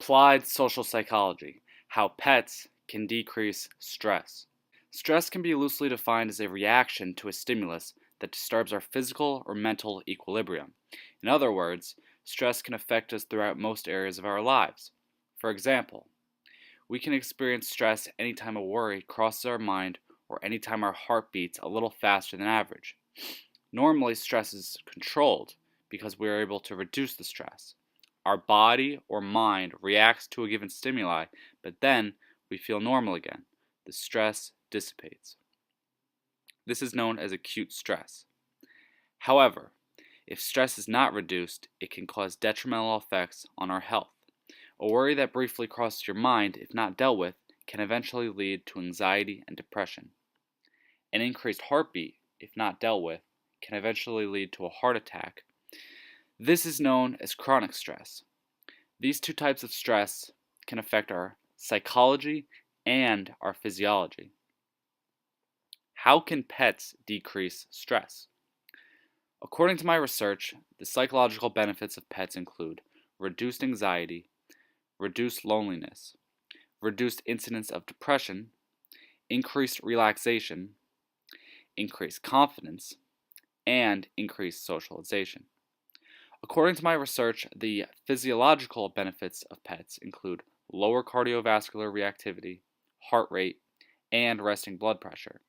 Applied social psychology: how pets can decrease stress. Stress can be loosely defined as a reaction to a stimulus that disturbs our physical or mental equilibrium. In other words, stress can affect us throughout most areas of our lives. For example, we can experience stress anytime a worry crosses our mind or anytime our heart beats a little faster than average. Normally, stress is controlled because we are able to reduce the stress. Our body or mind reacts to a given stimuli, but then we feel normal again. The stress dissipates. This is known as acute stress. However, if stress is not reduced, it can cause detrimental effects on our health. A worry that briefly crosses your mind, if not dealt with, can eventually lead to anxiety and depression. An increased heartbeat, if not dealt with, can eventually lead to a heart attack. This is known as chronic stress. These two types of stress can affect our psychology and our physiology. How can pets decrease stress? According to my research, the psychological benefits of pets include reduced anxiety, reduced loneliness, reduced incidence of depression, increased relaxation, increased confidence, and increased socialization. According to my research, the physiological benefits of pets include lower cardiovascular reactivity, heart rate, and resting blood pressure,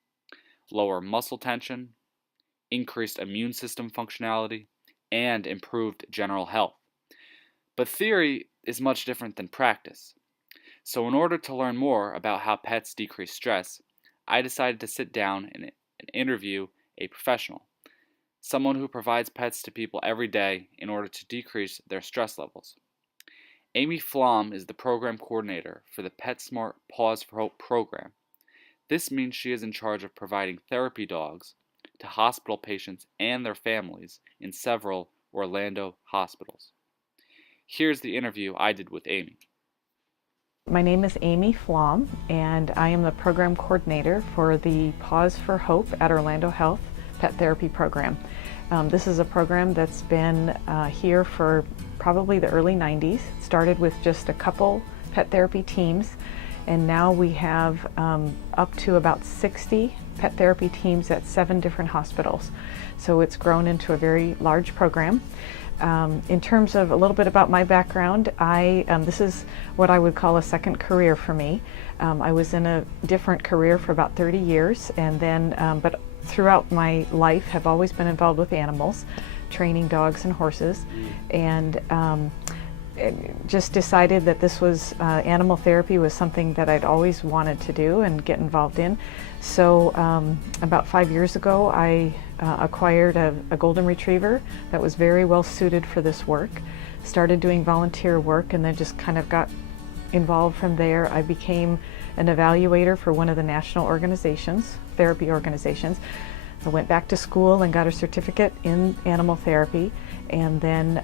lower muscle tension, increased immune system functionality, and improved general health. But theory is much different than practice. So in order to learn more about how pets decrease stress, I decided to sit down and interview a professional, someone who provides pets to people every day in order to decrease their stress levels. Amy Flom is the program coordinator for the PetSmart Paws for Hope program. This means she is in charge of providing therapy dogs to hospital patients and their families in several Orlando hospitals. Here's the interview I did with Amy. My name is Amy Flom, and I am the program coordinator for the Paws for Hope at Orlando Health Pet Therapy Program. This is a program that's been here for probably the early 90s. It started with just a couple pet therapy teams, and now we have up to about 60 pet therapy teams at 7 different hospitals. So it's grown into a very large program. In terms of a little bit about my background, this is what I would call a second career for me. I was in a different career for about 30 years, and then, but throughout my life have always been involved with animals, training dogs and horses, and just decided that this was animal therapy was something that I'd always wanted to do and get involved in. So about 5 years ago, I acquired a golden retriever that was very well suited for this work. Started doing volunteer work and then just kind of got involved from there. I became an evaluator for one of the national organizations, therapy organizations. I went back to school and got a certificate in animal therapy, and then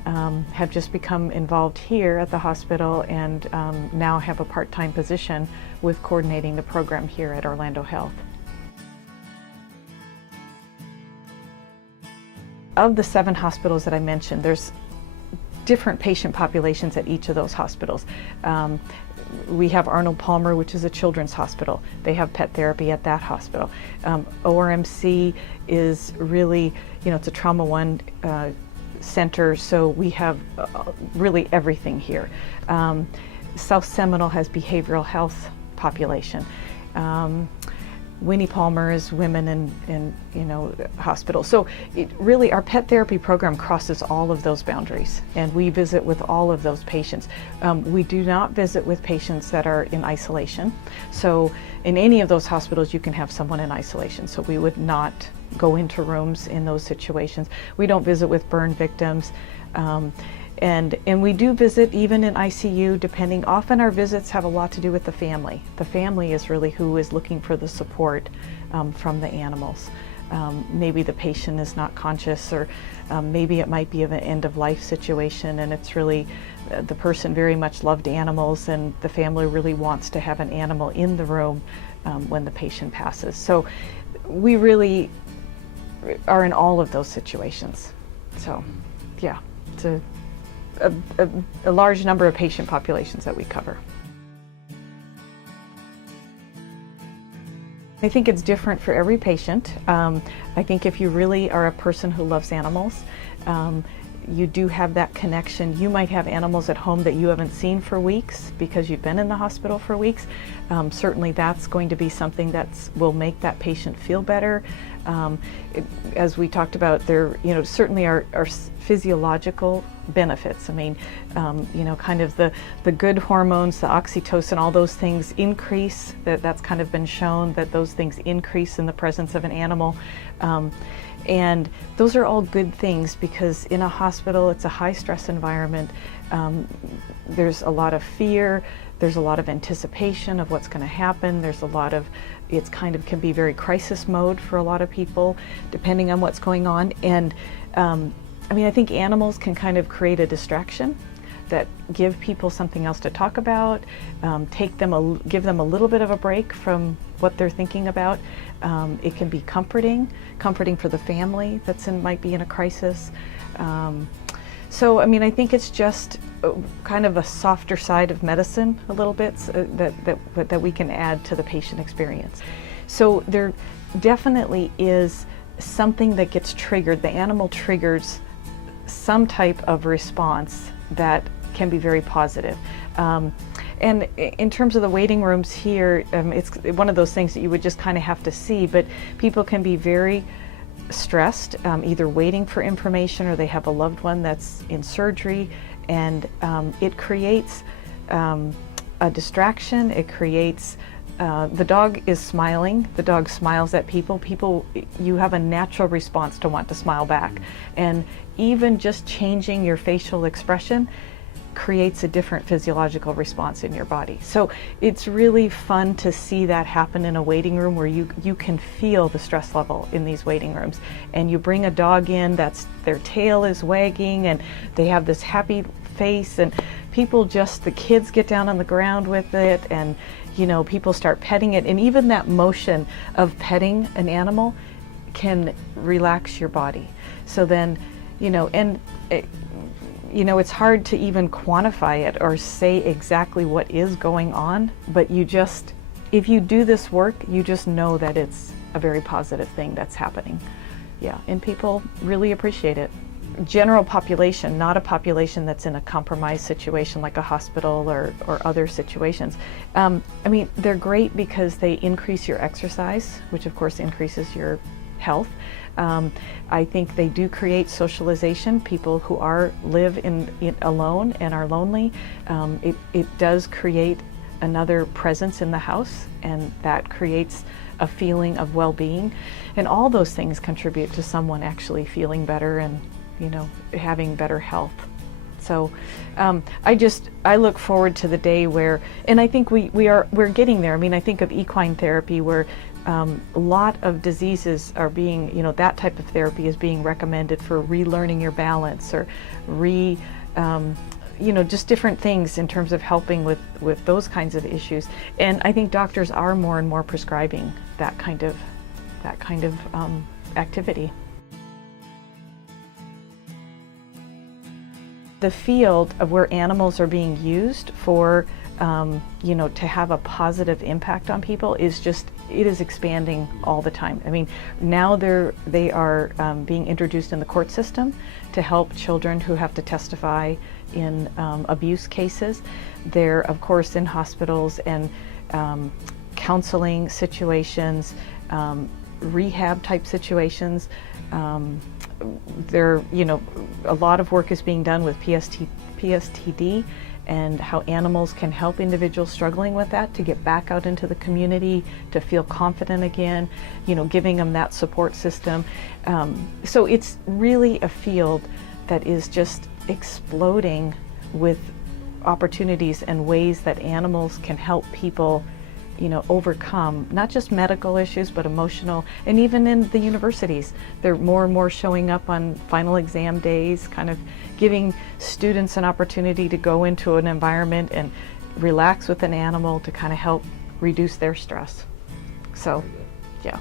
have just become involved here at the hospital, and now have a part-time position with coordinating the program here at Orlando Health. Of the 7 hospitals that I mentioned, there's different patient populations at each of those hospitals. We have Arnold Palmer, which is a children's hospital. They have pet therapy at that hospital. ORMC is really, it's a Trauma One center, so we have really everything here. South Seminole has behavioral health population. Winnie Palmer is women in hospital. So really our pet therapy program crosses all of those boundaries, and we visit with all of those patients. We do not visit with patients that are in isolation. So in any of those hospitals you can have someone in isolation, so we would not go into rooms in those situations. We don't visit with burn victims. And we do visit even in ICU, depending. Often our visits have a lot to do with the family. The family is really who is looking for the support from the animals. Maybe the patient is not conscious, or maybe it might be of an end-of-life situation, and it's really the person very much loved animals, and the family really wants to have an animal in the room when the patient passes. So we really are in all of those situations. So yeah, a large number of patient populations that we cover. I think it's different for every patient. I think if you really are a person who loves animals, you do have that connection. You might have animals at home that you haven't seen for weeks because you've been in the hospital for weeks. Certainly that's going to be something that will make that patient feel better. As we talked about, there certainly are physiological benefits. I mean, kind of the good hormones, the oxytocin, all those things increase. That's kind of been shown that those things increase in the presence of an animal. And those are all good things because in a hospital, it's a high stress environment. There's a lot of fear. There's a lot of anticipation of what's going to happen. There's a lot of, it's kind of can be very crisis mode for a lot of people, depending on what's going on. And I think animals can kind of create a distraction that give people something else to talk about, give them a little bit of a break from what they're thinking about. It can be comforting for the family might be in a crisis. So I think it's just kind of a softer side of medicine a little bit that we can add to the patient experience. So there definitely is something that gets triggered. The animal triggers some type of response that can be very positive. And in terms of the waiting rooms here, it's one of those things that you would just kind of have to see, but people can be very stressed, either waiting for information or they have a loved one that's in surgery, and it creates a distraction. It creates the dog is smiling. The dog smiles at people. You have a natural response to want to smile back. And even just changing your facial expression creates a different physiological response in your body. So it's really fun to see that happen in a waiting room where you can feel the stress level in these waiting rooms. And you bring a dog in, their tail is wagging and they have this happy face, and the kids get down on the ground with it, and people start petting it, and even that motion of petting an animal can relax your body. So then, it's hard to even quantify it or say exactly what is going on, but if you do this work, you just know that it's a very positive thing that's happening. Yeah, and people really appreciate it. General population, not a population that's in a compromised situation like a hospital or other situations. They're great because they increase your exercise, which of course increases your health. I think they do create socialization. People who live in alone and are lonely, it does create another presence in the house, and that creates a feeling of well-being. And all those things contribute to someone actually feeling better and having better health. So I look forward to the day where, and I think we're getting there. I think of equine therapy where a lot of diseases are being, that type of therapy is being recommended for relearning your balance or just different things in terms of helping with those kinds of issues. And I think doctors are more and more prescribing that kind of activity. The field of where animals are being used for, to have a positive impact on people it is expanding all the time. Now they are being introduced in the court system to help children who have to testify in abuse cases. They're, of course, in hospitals and counseling situations, rehab type situations. A lot of work is being done with PSTD and how animals can help individuals struggling with that to get back out into the community, to feel confident again, giving them that support system. So it's really a field that is just exploding with opportunities and ways that animals can help people overcome not just medical issues but emotional. And even in the universities, they're more and more showing up on final exam days, kind of giving students an opportunity to go into an environment and relax with an animal to kind of help reduce their stress. So yeah.